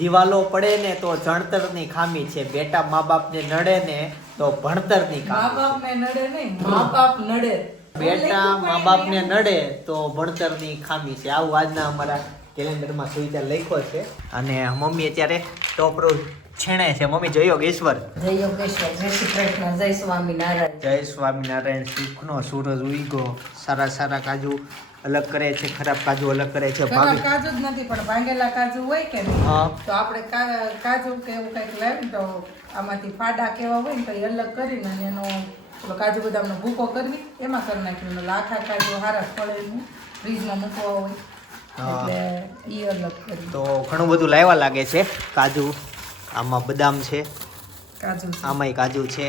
દિવાલો પડે ને તો જણતરની ખામી છે, બેટા મા બાપને નડે ને તો ભણતરની મા ખામી બાપને નડે નહીં, મા બાપ નડે. છે. બેટા મા બાપને નડે તો ભણતરની ખામી છે. આવું આજના અમારા કેલેન્ડરમાં સુવિચાર લખ્યો છે. અને મમ્મી અત્યારે ટોપરું છીણે છે. મમ્મી જય યોગેશ્વર. જય યોગેશ્વર, જય શ્રી કૃષ્ણ, જય સ્વામિનારાયણ. જય સ્વામિનારાયણ. સુખનો સૂરજ ઉઈગો. સારા સારા કાજુ અલગ કરે છે, ખરાબ કાજુ અલગ કરે છે. ખરાબ કાજુ જ નથી, પણ ભાંગેલા કાજુ હોય કે નહીં, હા. તો આપણે કાજુ કે એવું કંઈક લાવીને તો આમાંથી ફાડા કેવા હોય ને તો એ અલગ કરીને અને એનો પેલો કાજુ બદામનો ભૂકો કરવી, એમાં કરી નાખ્યું. આખા કાજુ હારા ફળે ફ્રીજમાં મૂકવા હોય એટલે ઈ અલગ કરી. તો ઘણું બધું લાવ્યા લાગે છે. કાજુ, આમાં બદામ છે, કાજુ આમાંય કાજુ છે.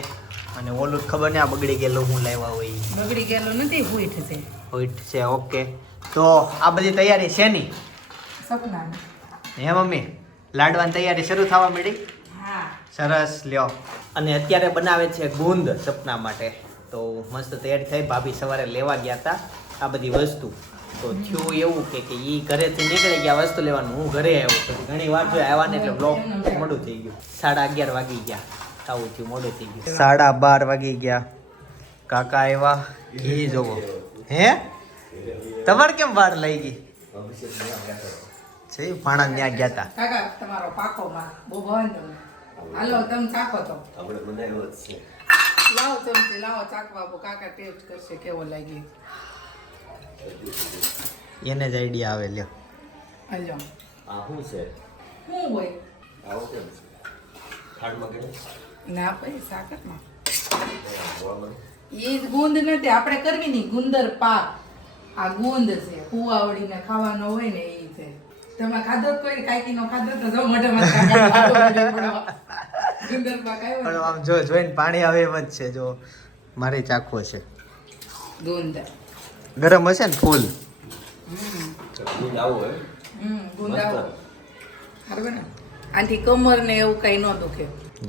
અને ઓલું ખબર ને આ બગડી ગયેલું હું લાવ્યા હોય. બગડી ગયેલું નથી, હુઈઠ છે. હોઈટ છે. ઓકે, તો આ બધી તૈયારી છે ની સપનાની. હે મમ્મી, લાડવાની તૈયારી શરૂ થવા માંડી. હા, સરસ, લ્યો. અને અત્યારે બનાવે છે ગુંદ સપના માટે. તો મસ્ત તૈયારી થઈ. ભાભી સવારે લેવા ગયા હતા આ બધી વસ્તુ. તો થયું એવું કે ઈ ઘરેથી નીકળી ગયા વસ્તુ લેવાનું, હું ઘરે આવ્યો. પછી ઘણી વાર જો આવ્યા ને એટલે બ્લોગ મોડું થઈ ગયું. 11:30 વાગી ગયા. આવું થયું, મોડું થઈ ગયું. 12:30 વાગી ગયા. કાકા આવ્યા, ઘી જોવો. હે તમારે કેમ વાર લઈ ગઈ છે? પાણા ત્યાં ગયા હતા. કાકા તમારો પાકો માં બહુ ભાવે ને તમે. હાલો તમે ચાખો તો. આપણે બનાવ્યો જ છે. લાવો ચમચી, લાવો ચાખવા આપો. કાકા ટેસ્ટ કરશે કેવો લાગી. એને જ આઈડિયા આવે. લ્યો, હાલો. આ શું છે? શું હોય? આવો કેમ છે? ખાંડમાં ગણે? ના પછી સાકરમાં. ગોળમાં? એ ગુંદ નથી, આપણે કરવી નહીં ગુંદર પાક. આ ગુંદ છે, કુવાવડીને ખાવાનો હોય ને એ છે. તમે ખાધો જ કોઈ કાકીનો ખાધો તો જો મોઢામાં ગુંદર પાક આવ્યો પણ ને. આમ જોઈને પાણી આવે એમ જ છે. જો મારે ચાખવો છે. ગુંદર. ગરમ હશે ને ફૂલ. દૂધ આવો હે? ગુંદ આવો. બરાબર ને? આથી કમર ને એવું કઈ ન દુખે.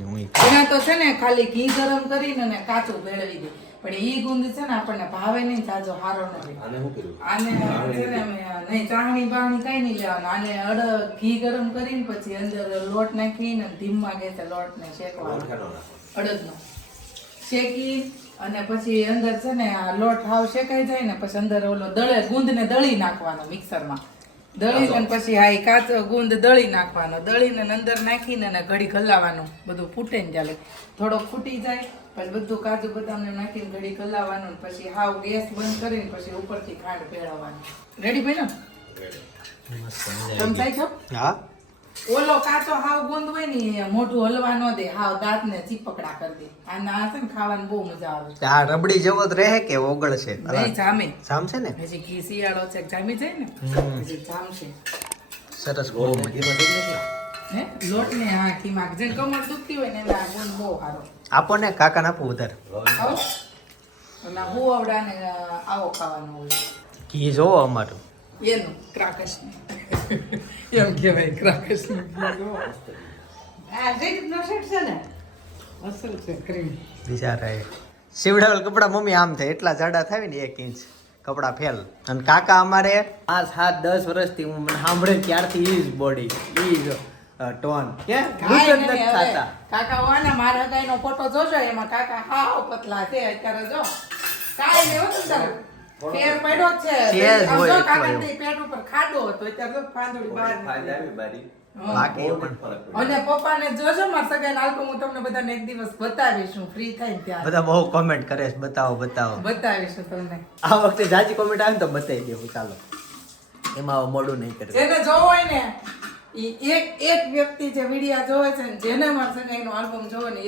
હું એના તો છે ને ખાલી ઘી ગરમ કરીને ને કાચું ભેળવી દે. પણ ઈ ગુંદ છે ને આપણને ભાવે નહીં, તાજો હારો નથી. આને શું કર્યું? આને છે ને નહીં ચાહણી બાહણી કઈ નહીં લેવાનું. આને ઘી ગરમ કરીને પછી અંદર લોટ નાખીને ધીમા ગેસે લોટને શેકવાનો. ઓળખાનો નાખો. અડદનો શેકી અને પછી અંદર છે ને આ લોટ હાવ શેકાઈ જાય ને પછી અંદર ઓલો ગુંદને દળી નાખવાનો મિક્સરમાં. દળીને પછી આ કાચો ગુંદ દળી નાખવાનો. દળીને અંદર નાખીને ને ઘડી ગલાવાનું. બધું ફૂટે ને ચાલે. થોડોક ફૂટી જાય પછી બધું કાજુ બદામને નાખીને ઘડી ગલાવાનું. પછી હાવ ગેસ બંધ કરીને પછી ઉપરથી ખાંડ ભેળવવાની. રેડી ભાઈ ને તમે સાચો? હા. ઓલો કાચો હાવ ગુંદ હોય ને મોઢું હલવા ન દે, હાવ દાંતને ચીપકડા કરી દે. આના છે ને ખાવાની બહુ મજા આવે. આ રબડી જેવો જ રહે કે ઓગળ છે? નહીં જામે. જામશે ને? હજી ઘી શિયાળો છે જામી જાય ને હજી જામશે. સરસ, બહુ મજા. ઘીમાં દૂધ નથી? હે લોટ ને હા ઘીમાં જેને કમર દુખતી હોય ને એને આ ગુંદ બહુ સારો. આપો ને, કાકાને આપો વધારે. ખાઓ અને હુવડાને આવો ખાવાનો હોય ઘી જોવો અમારું. એનું ક્રાકશ એમ કહેવાય ક્રાકશ અસલ છે ક્રીમ. બિચારા શિવડાવેલ કપડા મમ્મી આમ થાય એટલા જાડા થાય ને 1 ઇંચ કપડા ફેલ. અને કાકા અમારે 5-7-10 વર્ષથી હું મને સાંભળે ત્યારથી ઈ જ બોડી, ઈ જ ટોન કે કાંઈ નથી નહીં હવે. થતા. કાકા વાના મારા ગાયનો ફોટો જોજો, એમાં કાકા હાવ પતલા છે અત્યારે. જો કાંઈ નહીં હોતું તારે ફેર પડ્યો જ છે. સેજ આમ હોય જો એટલો કાકાને એવો. પેટ ઉપર ખાડો હતો અત્યારે જો પાંદડી બહાર ફાયદા આવી બારી. હા. બાકી બહુ પણ ફરક પડ્યો. અને પપ્પાને જોજો મારા સગાઈના આલ્બમ હું તમને બધાને એક દિવસ બતાવીશું ફ્રી થઈને ત્યારે. બધા બહુ કોમેન્ટ કરે છે, બતાવો બતાવો. બતાવીશું તમને. આ વખતે જાજી કોમેન્ટ આવે ને તો બતાવી દેવું. ચાલો, એમાં હવે મોડું નહીં કરે. જેને જોવો હોય ને ઈ એક વ્યક્તિ જે વિડિયા જોવે છે ને જેને મારા સગાઈનો આલ્બમ જોવે ને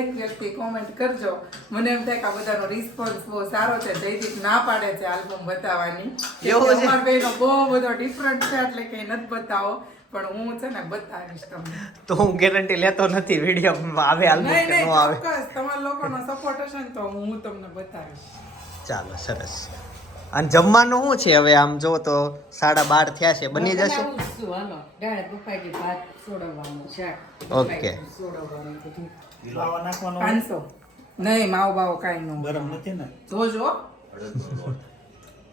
એક વ્યક્તિ કોમેન્ટ કરજો. મને એમ થાય કે આ બધાનો રિસ્પોન્સ બહુ સારો છે. જયદીપ ના પાડે છે આલ્બમ બતાવવાની. એવું છે? અમારા બેયનો બહુ બધો ડિફરન્ટ છે એટલે કે નથી બતાવો, પણ હું છે ને બતાવીશ તમને. તો હું ગેરંટી લેતો નથી વિડીયો આવે આલ્બમ નહીં કે નહીં ન આવે. ચોક્કસ તમારા લોકોનો સપોર્ટ હશે ને તો હું તમને બતાવીશ. ચાલો, સરસ. અને જમવાનું શું છે હવે? આમ જો તો 12:30 થયા છે, બની જશે. બનાવું જ છું, હાલો. દાળ બફાટી ભાત સોડવાનું શાક. ઓકે. સોડવાનું બધું. માવા નાખવાનો 500 નહીં માવો બાવો કાંઈ ન ગરમ નથી ને? જોજો. અડદનો લોટ.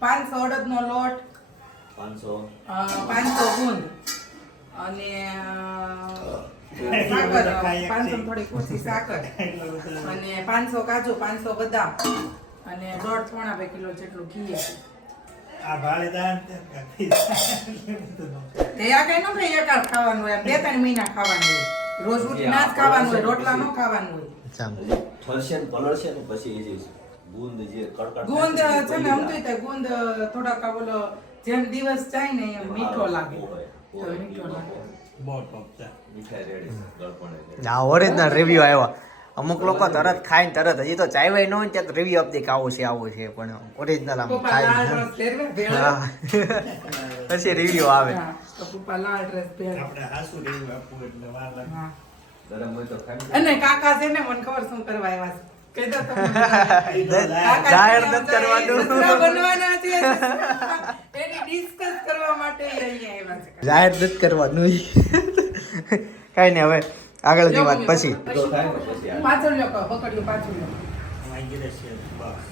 500 અડદનો લોટ, 500 500 ગુંદ અને સાકર 500 થોડીક ઓછી સાકર અને 500 કાજુ 500 બદામ અને 1.5 કિલો જેટલું ઘી છે. આ ભાળેદાર તે તે આ કઈ ન ભાઈ એકાર ખાવાનું હોય 2-3 મહિના ખાવાનું હોય. રોજ ઉઠી ના જ ખાવાનું હોય, રોટલા ન ખાવાનું હોય. ઠરશે ને પલળશે ને પછી એ જે ગુંદ જે કડકડ ગુંદ થાય છે ને સમજ્યું તે ગુંદ થોડાક આ બોલો જેમ દિવસ જાય ને એમ મીઠો લાગે. હોય. મીઠો લાગે. બહુ ટોપ છે. મીઠાઈ રેડી ગળપણ આ ઓરિજિનલ રિવ્યુ આવ્યા. અમુક લોકો તરત ખાઈને તરત હજી તો ચાયવાય ન હોય ત્યાં રિવ્યુ આપતી કે આવું છે પણ ઓરિજિનલ આમ પપ્પા લાલ ખાઈ રસ પહેરવે, ભેળવે. હા. પછી રિવ્યુ આવે. હા, તો પપ્પા લાલ ડ્રેસ પહેરે. આપણે હાસુ રેવું આપવું એટલે વાર લાગે. હા. ગરમ હોય તો ખાઈ અને કાકા છે ને મને ખબર શું કરવા આવ્યા છે. કહી દો તમને. કાકા જાહેર છે ને નથી કરવાનું. સસરા બનવાના છે. એની ડિસ્કસ કરવા માટે અહીંયા આવ્યા છે. જાહેર નથી કરવાનું. કાંઈ નહીં હવે આગળની વાત પછી. તો થાય ને પછી આ પાછળ લ્યો કહો, પકડ્યું પાછળ લ્યો. વાંગી રહેશે બસ.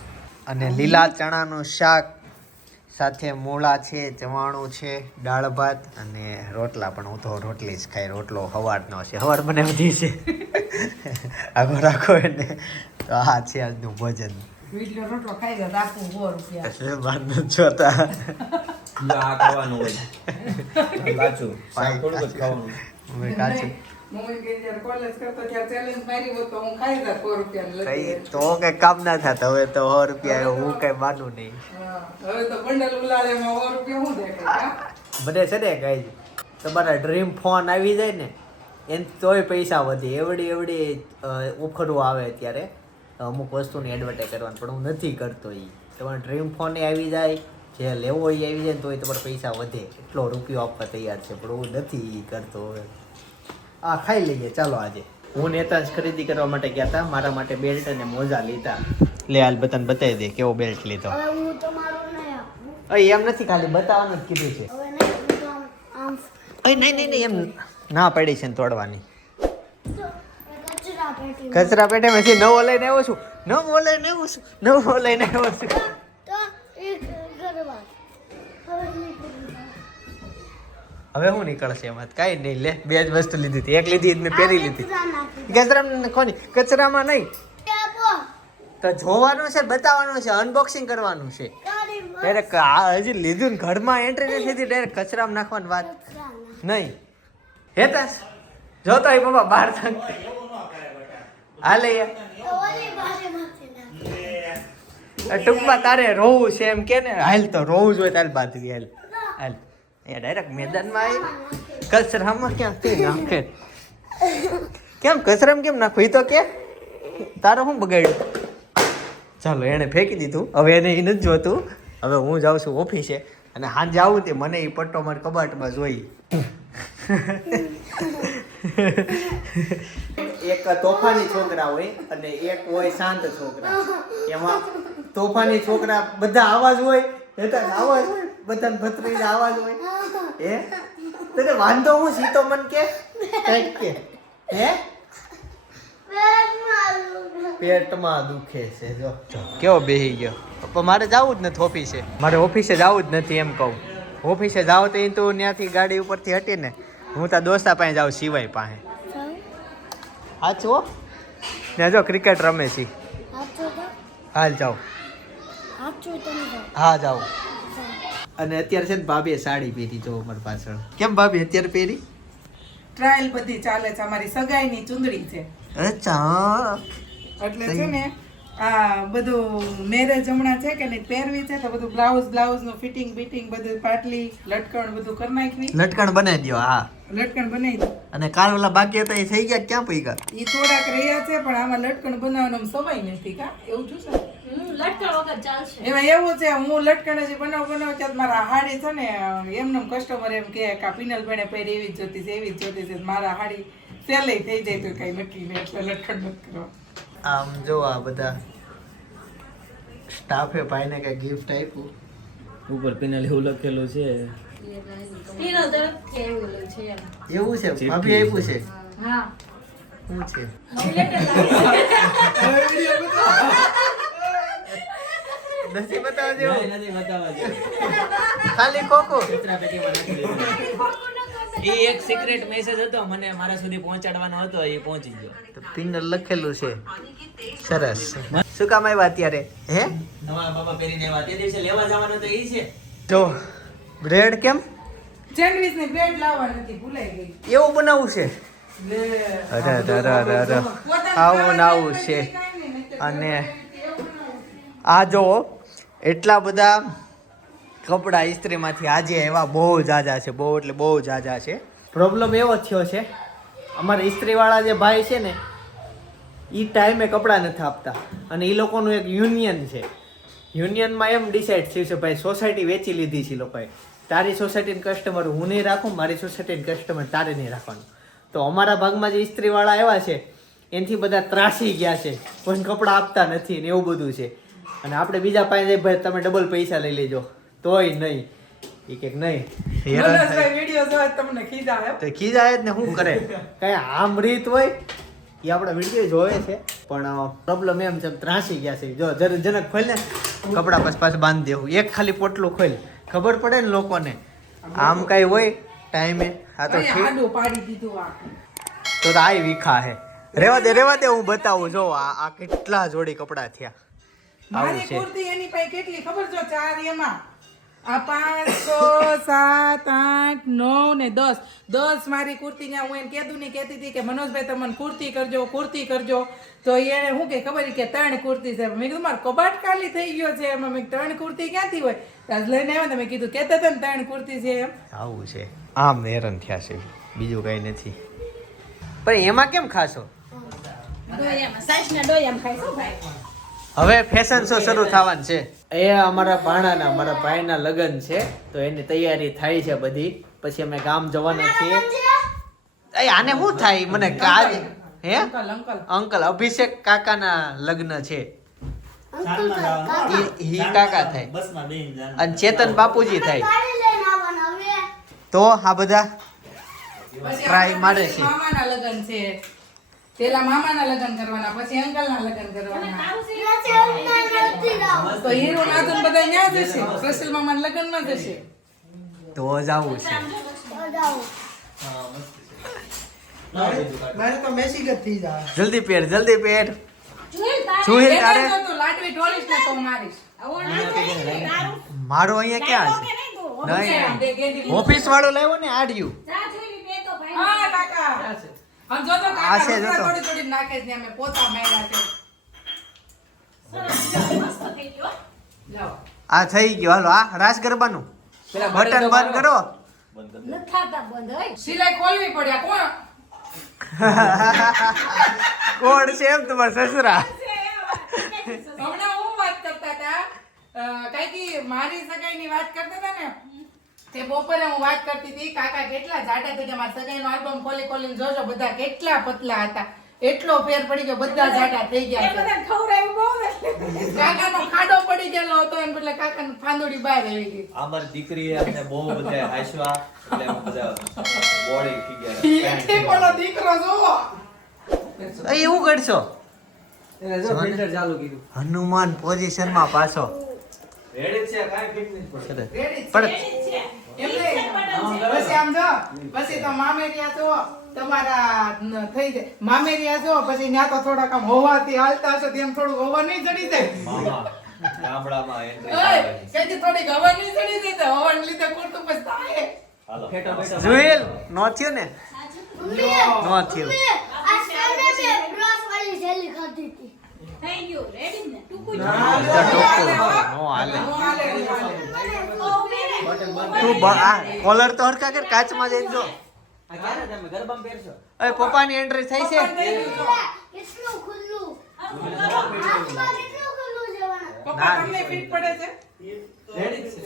અને લીલા ચણાનું શાક સાથે મૂળા છે, ચવાણું છે, દાળ ભાત અને રોટલા. પણ હું તો રોટલી જ ખાઈ, રોટલો સવારનો છે, સવાર મને વધી છે. આગો રાખો એને. તો આ છે આજનું ભોજન. વીટલો રોટલો ખાઈ ગયો તો આપું 100 રૂપિયા. બહાર નથી જોતા. આ ખાવાનું હોય કાચું શાક થોડુંક જ ખાવાનું હવે કાચું મમ્મી કે જ્યારે કોલેજ કરતો ત્યારે ચેલેન્જ મારી હોત તો હું ખાઈ જાત 100 રૂપિયાની કઈ લતી. તો કઈ કામ ના થતા. હવે તો 100 રૂપિયા હું કઈ માનું નહીં. હા, હવે તો બંડલ ઉલાળેમાં 100 રૂપિયા હું દેખાય કા? બધે છે ને કઈ તમારા ડ્રીમ ફોન આવી જાય ને એને તોય પૈસા વધે. એવડી ઓફરો આવે અત્યારે અમુક વસ્તુની એડવર્ટાઈઝ કરવાની, પણ હું નથી કરતો. એ તમારા ડ્રીમ ફોન આવી જાય, જે લેવો એ આવી જાય ને તોય તમારા પૈસા વધે. એટલો રૂપિયો આપવા તૈયાર છે, પણ હું નથી કરતો. હવે આ ખાઈ લઈએ ચાલો. આજે હું નેતા જ ખરીદી કરવા માટે ગયા હતા. મારા માટે બેલ્ટ અને મોજા લીધા. લે હાલ બતાને બતાવી દે કેવો બેલ્ટ લીધો. હવે હું તમારું નહીં આપું. એમ નથી, ખાલી બતાવવાનું જ કીધું છે. હવે નહીં હું તો આમ નહીં એમ ના પડી છે ને તોડવાની. તો એ કચરા પેટી કચરા પેટેમાં છે નવો લઈને આવ્યો છું. નવો લઈને આવ્યો છું. તો એ કરવા હવે નહીં કરવા. હવે હું નીકળશે એમાં કાંઈ નહીં. લે બે જ વસ્તુ લીધી હતી. એક લીધી મેં પહેરી લીધી. કચરા નાખી કચરામાં કોની કચરામાં નહીં આપો તો જોવાનું છે, બતાવવાનું છે, અનબોક્સિંગ કરવાનું છે. તારી ડાયરેક્ટ આ હજી લીધું ને ઘરમાં એન્ટ્રી નથી થતી, ડાયરેક્ટ કચરામાં નાખવાની વાત કચરા નાખ. નહીં. હેતાસ જોતો હોય પપ્પા બહાર થા હાલે યાર. તો ઓલી બારીમાંથી નાખ. ટૂંકમાં તારે રોવું છે એમ કે ને. હાલ તો રોવું જ હોય તારે બાંધી હાલ હાલ. એ ડાયરેક્ટ મેદાનમાં આવી કચરામાં ક્યાંથી નાખે. કેમ કચરામાં કેમ નાખવું એ તો કે તારે શું બગાડ્યું. ચાલો એણે ફેંકી દીધું. હવે એને એ નથી જોતું. હવે હું જાઉં છું ઓફિસે અને સાંજે આવું તે મને એ પટ્ટો મારી કબાટમાં જોઈ. એક તોફાની છોકરા હોય અને એક હોય શાંત છોકરા. એમાં તોફાની છોકરા બધા આવાજ હોય, આવાજ હોય, બધા ભત્રીને આવાજ હોય. હે તને વાંધો હું સીતો મન કે કંઈક કે હે પેટમાં દુખે છે. જો કેવો બેહી ગયો. પણ મારે જવું જ નથી ઓફિસે. મારે ઓફિસે જવું જ નથી એમ કહું. ઓફિસે જાવ તો એ તું ત્યાંથી ગાડી ઉપરથી હટીને હું તાર દોસ્તા પાસે જાઉં સિવાય પાસે. સાચું હો ને. જો ક્રિકેટ રમે છે. સાચું તો હાલ જાઓ. સાચું તમે જાઓ. હા જાઓ. અને અત્યારે છે ને ભાભીએ સાડી પહેરી જો અમારી પાછળ. કેમ ભાભી અત્યારે પહેરી? ટ્રાયલ બધી ચાલે છે. અમારી સગાઈની ચુંદડી છે. અચ્છા એટલે છે ને આ બધું મેરેજ હમણાં છે કે નહીં પહેરવી છે તો બધું બ્લાઉઝ નું ફિટિંગ બીટિંગ બધું પાટલી લટકણ બધું કરી નાખવી. લટકણ બનાવી દો. હા લટકણ બનાવી દો. અને કાલ ઓલા બાકી હતા એ થઈ ગયા ક્યાં પૈકા? એ થોડાક રહ્યા છે પણ આમાં લટકણ બનાવવાનો સમય નથી કા એવું છું છે. એમાં એવું છે હું લટકણ હજી બનાવ ત્યાં મારા હાડી છે ને એમને કસ્ટમર એમ કે આ પિનલ બેને પહેરી એવી જ જોતી છે એવી જ જોતી છે. મારા હાડી સેલાઈ થઈ જાય તો કઈ નક્કી નહીં એટલે લટકણ નથી કરવા. આમ જો આ બધા સ્ટાફે ભાઈને કઈ ગિફ્ટ આપ્યું. ઉપર પેનલ એવું લખેલું છે. એવું છે ભાભી આપ્યું છે. શું છે? નથી બતાવવા જેવું. નથી બતાવવા જેવું. ખાલી કોકો. કચરા પેટીમાં નાખી દીધું. એ એક સિક્રેટ મેસેજ હતો મને મારા સુધી પહોંચાડવાનો હતો, એ પહોંચી ગયો. તો પિનર લખેલું છે. સરસ. શું કામ આવ્યા અત્યારે? હે નવા બાબા પહેરીને આવ્યા. તે દિવસે લેવા જવાનો તો એ છે. જો બ્રેડ કેમ સેન્ડવિચ ની બ્રેડ લાવવાની હતી, ભૂલાઈ ગઈ. એવું બનાવવું છે? લે. અરે અરે અરે અરે પોતાનું આવું ને આવું ખાવાનું છે. કાંઈ નહીં, નહીં તો અને એવું બનાવવું. આ જો એટલા બધા કપડાં ઇસ્ત્રીમાંથી આજે એવા બહુ જાજા છે, બહુ એટલે બહુ જાજા છે. પ્રોબ્લેમ એવો થયો છે, અમારા ઇસ્ત્રીવાળા જે ભાઈ છે ને એ ટાઈમે કપડાં નથી આપતા, અને એ લોકોનું એક યુનિયન છે. યુનિયનમાં એમ ડિસાઈડ થયું છે ભાઈ સોસાયટી વેચી લીધી છે લોકોએ. તારી સોસાયટીનું કસ્ટમર હું નહીં રાખું, મારી સોસાયટીનું કસ્ટમર તારે નહીં રાખવાનું. તો અમારા ભાગમાં જે ઇસ્ત્રીવાળા આવ્યા છે એનાથી બધા ત્રાસી ગયા છે, કોઈને કપડાં આપતા નથી ને એવું બધું છે. અને આપણે બીજા પાસે જઈ ભાઈ તમે ડબલ પૈસા લઈ લેજો, તોય નહીં. એ કે નહીં મનોજભાઈ વિડીયો જોવે તમને ખીજા આવે. તો ખીજાય જ ને શું કરે, કઈ આમ રીત હોય એ આપણા વિડીયો જોવે છે. પણ પ્રોબ્લેમ એમ છે ત્રાસી ગયા છે. જો જનક ખોલ ને કપડા પાછું બાંધી દેવું, એક ખાલી પોટલું ખોલ, ખબર પડે ને લોકોને. આમ કઈ હોય ટાઈમે. આ તો ઠીક. આડું પાડી દીધું આ. તો આ વિખા હે. રેવા દે હું બતાવું. જો આ કેટલા જોડી કપડા થયા. આવું મારી છે. કુર્તી એની પાસે કેટલી ખબર જો 4 એમાં આ 5 6 7 8 9 ને 10 મારી કુર્તી ને હું એને કીધું નહીં, કહેતી હતી કે મનોજભાઈ તમે કુર્તી કરજો. તો એને શું કે ખબર કે 3 કુર્તી છે. મેં કીધું મારો કબાટ ખાલી થઈ ગયો છે, એમાં મેં 3 કુર્તી ક્યાંથી હોય? ત્યાં લઈને આવ્યા તમે કીધું કહેતા હતા ને 3 કુર્તી છે એમ. આવું છે. આમ હેરાન થયા છે, બીજું કઈ નથી. પણ એમાં કેમ ખાશો? હવે ફેશન શો શરૂ થવાનું છે. એ અમારા મારા ભાઈના લગ્ન છે, તો એની તૈયારી થાય છે બધી. પછી અમે ગામ જવાના છીએ. આને શું થાય મને કાજ હે અંકલ અભિષેક કાકાના લગ્ન છે. અંકલ કાકા ઈ કાકા થાય બસમાં બેહીને જવાનું. અને ચેતન બાપુજી થાય. ગાડી લઈને આવવાના હવે. તો આ બધા પછી Try મારે છે. મામાના લગ્ન છે, પેલા મામાના લગ્ન કરવાના, પછી અંકલના લગ્ન કરવાના. નથી આવતા નથી રાવ. તો હીરો નાથન બધા ન્યા જશે, રસલ મામાના લગ્નમાં જશે. તો જ આવું છે. જાઓ. જલ્દી પહેર સુહેલ તારે એને તો લાડવી ઢોળીશ ને તો હું મારીશ. મારો અહીંયા ક્યાં છે? નહીં ઓફિસ વાળો લાવ્યો ને આડ્યું. હા કાકા આમ જો તો આ કાકા છે, જો તો. થોડી થોડી નાખે છે ને અમે પોતા માર્યા છે. જાઓ. આ થઈ ગયો. હાલો આ રાસ ગરબાનું બટન બંધ કરો. સિલાઈ ખોલવી પડ્યા કોણ? કોણ છે એમ તમારા સસરા? હમણાં હું વાત કરતા હતા કાકી મારી સગાઈની વાત કરતા હતા ને તે બપોરે હું વાત કરતી હતી કાકા કેટલા જાડા થઈ ગયા. મારા સગાઈનો આલ્બમ ખોલીને જોજો બધા કેટલા પતલા હતા. એટલો ફેર પડી ગયો, બધા જાડા થઈ ગયા છે. કાકાનો ખાડો પડી ગયેલો હતો એને બદલે કાકાની ફાંદોડી બહાર આવી ગઈ. આ મારી દીકરીએ અમને બહુ બધા હાંસવા એટલે અમે બધા બોડી થઈ એ પેલો દીકરો જોવો. એવું કરશો? ફિલ્ટર ચાલુ કીધું. હનુમાન પોઝિશનમાં પાછો. રેડી છે કાઈ ફિટ નથી પડતું. રેડી છે. પણ એમ નહીં. પછી આમ જો પછી તો મામેરિયા તો તમારા થઈ જાય મામેરિયા જો પછી ત્યાં તો થોડાક આમ હોવાથી હાલતા હશો તેમ થોડું હવા નહીં ચડી જાય. મામા ગામડામાં એન્ટ્રી ઓય, કરવાની. કઈથી થોડીક હવા નહીં ચડી જાય તો હવાને લીધે ખોટું પછી થાય. હાલો જુએલ નો થયો ને? મમ્મી નો થયું. મમ્મી આ સામે બે બ્રશ વાળી જેલી ખાધી હતી. નો હાલે. નો હાલે, નો હાલે. તું આ કોલર તો હરકા કર, કાચમાં જઈને જો. આ ક્યારે તમે ગરબામાં પહેરશો? અરે પપ્પાની એન્ટ્રી થઈ છે. પપ્પાને થઈ ગયું જો. કેટલું ખુલ્લું હાથમાં કેટલું ખુલ્લું જવાનું. પપ્પા તમને ફિટ પડે છે?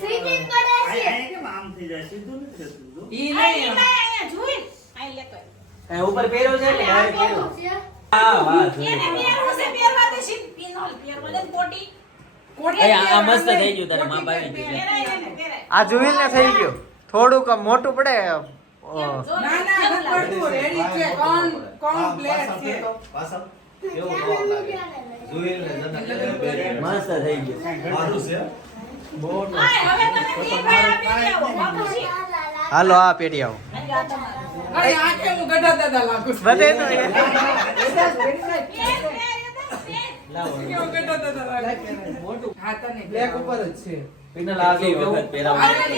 ફિટિંગ પડે છે. આ કેમ આમ થઈ જાય? સીધું નથી થતું જો. ઈ નહીં. ઉપર પહેર્યો છે એટલે આ ડાયરેક્ટ કેવું પહેર્યો. છે? હા વાહ આ મસ્ત થઈ ગયું તારે મા બાવી ગયું. આ જુએલ ને થઈ ગયું. થોડુંક આમ મોટું પડે. ના ના નથી પડતું. રેડી છે. કમ્પ્લેટ છે. પાછળ કેવું નવાબ લાગે. જુએલ ને જનક બે મસ્ત થઈ ગયું. મારું છે બહુ લા, લા, લા, હાલો આ પેઢી આવો અરે આંખે હું ગઢા દાદા લાગુ છું. બધે તો કેવું ગઢા દાદા લાગુ છું. હા, તને black ઉપર જ છે. પીનલ આગલી વખત પહેરાવવાનું.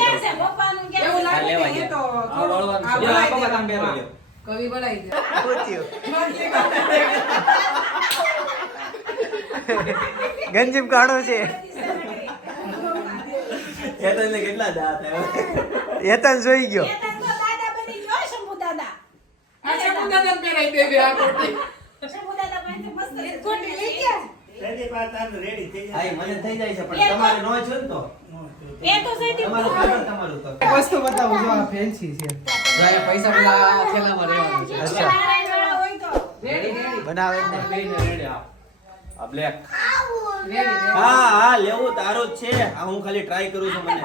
એવું લાગે કે એ તો થોડું આ લ્યો, આ બનાવી પપ્પા કામ દે. પહેરાવો, લ્યો. કવિ બનાવી દે. પૂછ્યું ગંજીમ કાઢો છે હેતનને કેટલા દાંત આવ્યા. હેતન જોઈ ગયો આ શંભુ દાદાને પહેરાવી દેવી આ કોટી. તેની વાત આમ રેડી થઈ હા, જાય એ મને થઈ જાય છે પણ તમારે નો છે ને તો તમારું ખબર તમારું તો એક વસ્તુ બતાવું જો આ ફેન્સી છે જાય પૈસા પેલા આ થેલામાં રહેવાનું છે અચ્છા રેડી રેડી બનાવે જ ને બેયને રેડી આપ. આ બ્લેક. રેડી હા હા લેવું તારું જ છે. આ હું ખાલી ટ્રાય કરું છું. મને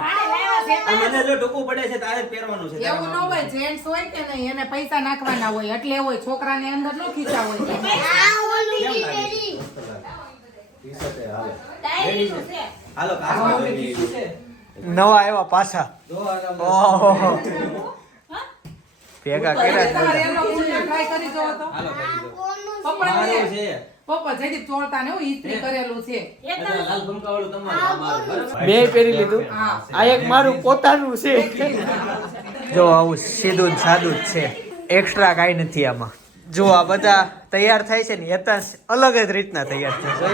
મને જો ટૂંકું પડે છે તારે જ પહેરવાનું છે. તારે એવું ન હોય જેન્ટ્સ હોય કે નહીં એને પૈસા નાખવાના હોય એટલે હોય છોકરાને અંદર ન ખીચા હોય આ ઓલું કેમ ઈ લાગે? પેરી. ટી-શર્ટ એ હાલે. રેડી છે. હાલો કાચમાં જોઈ લઈએ. નવા આવ્યા પાછા ઓહો ભેગા કર્યા તમારે એનો ટ્રાય કરી જોવો તો હાલો કરી દો. કોનું પપ્પા મારું ને છે. પપ્પા જયદીપ ચોળતા ને હું ઈસ્ત્રી કરેલું છે અચ્છા, લાલ ભૂમકાવાળું તમારું, આ મારું. બરાબર? બે પહેરી લીધું હા આ એક મારું પોતાનું છે જો આવું સીધું ને સાદું જ છે એક્સ્ટ્રા કાંઈ નથી આમાં જો આ બધા તૈયાર થાય છે ને હેતા અલગ જ રીતના તૈયાર થાય છે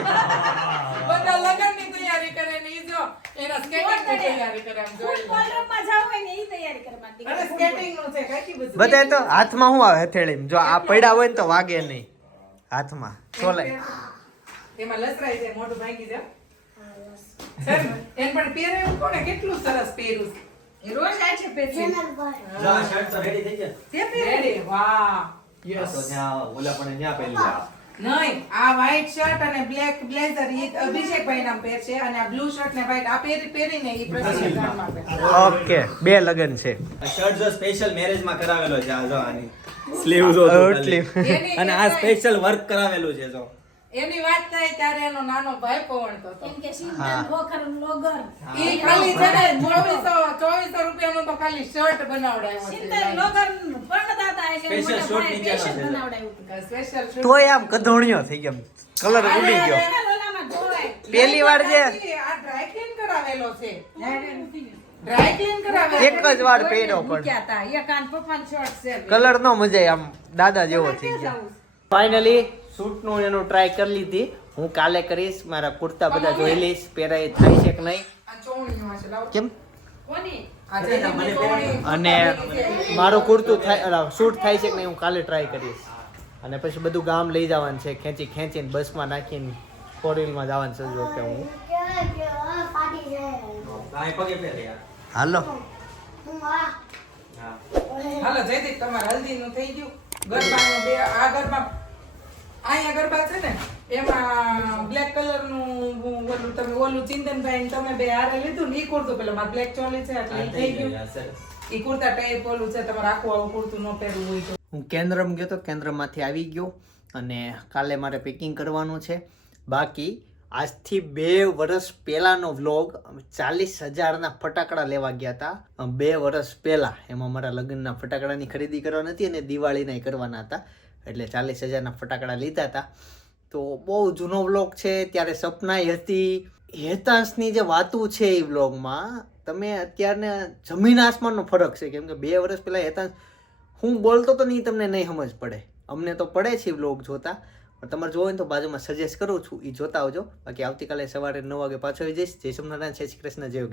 બધા લગનની તૈયારી કરે ને ઈ જો એના સ્કેટિંગની તૈયારી કરે આમ જોઈ લો. અરે સ્કેટિંગ નું છે કાકી બધું બધા તો હાથમાં શું આવે હથેળી જો આ પડ્યા હોય ને તો વાગે નહીં હાથમાં ચોલાય એમાં લસરાઈ જાય મોઢું ભાંગી જાય એન પણ પહેરે એવું કોને કેટલું સરસ પહેર્યું છે. એ રોજ આ છે પહેરશે જનકભાઈ. જો આ શર્ટ તો રેડી થઈ ગયા. તે પહેરે વાહ આ તો ત્યાં ઓલા પણ ત્યાં પહેરી લે. નહીં આ વ્હાઈટ શર્ટ અને બ્લેક બ્લેઝર ઈ અભિષેકભાઈ નામ પહેરશે અને આ બ્લુ શર્ટ ને વ્હાઈટ આ પહેરીને ઈ પ્રસિદ્ધમાં પહેરશે ઓકે બે લગન છે આ શર્ટ જો સ્પેશિયલ મેરેજ માં કરાવેલો છે. આ જો આની સ્લીવ જો તો sleeve. ખાલી. અને આ સ્પેશિયલ વર્ક કરાવેલું છે જો. એની વાત થાય ત્યારે એનો નાનો ભાઈ પવણતો હતો કેમ કે સિંધન ખોખર લોગર. ઈ ખાલી છે ને 2400 રૂપિયાનું તો ખાલી શર્ટ બનાવડાવ્યો છે સ્પેશિયલ શોર્ટ નીચેનો છે. સ્પેશિયલ શર્ટ તોય આમ કધોણિયો થઈ ગયો કલર ઉડી ગયો પહેલી વાર જે આ ડ્રાય ક્લીન કરાવેલો છે ડ્રાય ક્લીન કરાવેલો એક જ વાર પહેર્યો પણ કલર નો મજા આમ દાદા જેવો થઈ ગયો ફાઇનલી સૂટ નું એનું ટ્રાય કરી લીધી હું કાલે કરીશ મારા કુર્તા બધા જોઈ લઈશ પહેરાય થાય છે કે નહીં આ ચોણીમાં છે લાવો કેમ આ જયદીપની ચોણી. અને મારું કુર્તું થાય શૂટ થાય છે કે નહીં હું કાલે ટ્રાય કરીશ અને પછી બધું ગામ લઈ જવાનું છે ખેંચીને બસમાં નાખીને ફોર વ્હીલમાં જવાનું છે જો કે હું કહેવાય કે આ ફાટી જાય. આ પગે પહેરે યાર. હાલો હું આ હા. હાલો જયદીપ તમારે હલ્દીનું થઈ ગયું ગરબાનું બે આ ગરબા અહીંયા ગરબા છે ને એમાં બ્લેક કલરનું ઓલું તમે ઓલું ચિંતનભાઈ ને તમે બે હારે લીધું ને ઈ કુર્તું પેલા મારે બ્લેક ચોલી છે એટલે આ ઈ થઈ થઈ ગયું ગયું યાર, સરસ. ઈ કુર્તા ટાઈપ ઓલું છે તમારે આખું આવું કુર્તું ન પહેરવું હોય તો હું કેન્દ્રમાં ગયો તો કેન્દ્રમાંથી આવી ગયો અને કાલે મારે પેકિંગ કરવાનું છે બાકી આજથી 2 વર્ષ પહેલાનો વ્લોગ 40,000ના ફટાકડા લેવા ગયા હતા 2 વર્ષ પહેલા એમાં મારા લગ્નના ફટાકડાની ખરીદી કરવાની હતી અને દિવાળીના કરવાના હતા એટલે 40,000ના ફટાકડા લીધા હતા તો બહુ જૂનો વ્લોગ છે ત્યારે સપનાય હતી હેતાંશની જે વાતું છે એ વ્લોગમાં તમે અત્યારને જમીન આસમાનનો ફરક છે કેમ કે 2 વર્ષ પહેલા હેતાંશ હું બોલતો તો નહીં તમને નહીં સમજ પડે અમને તો પડે છે વ્લોગ જોતા પણ તમારે જોવો ને તો બાજુમાં સજેસ્ટ કરું છું એ જોતા આવજો બાકી આવતીકાલે સવારે 9 વાગે પાછો આવી જઈશ જય સોમનારાયણ જય શ્રી કૃષ્ણ જય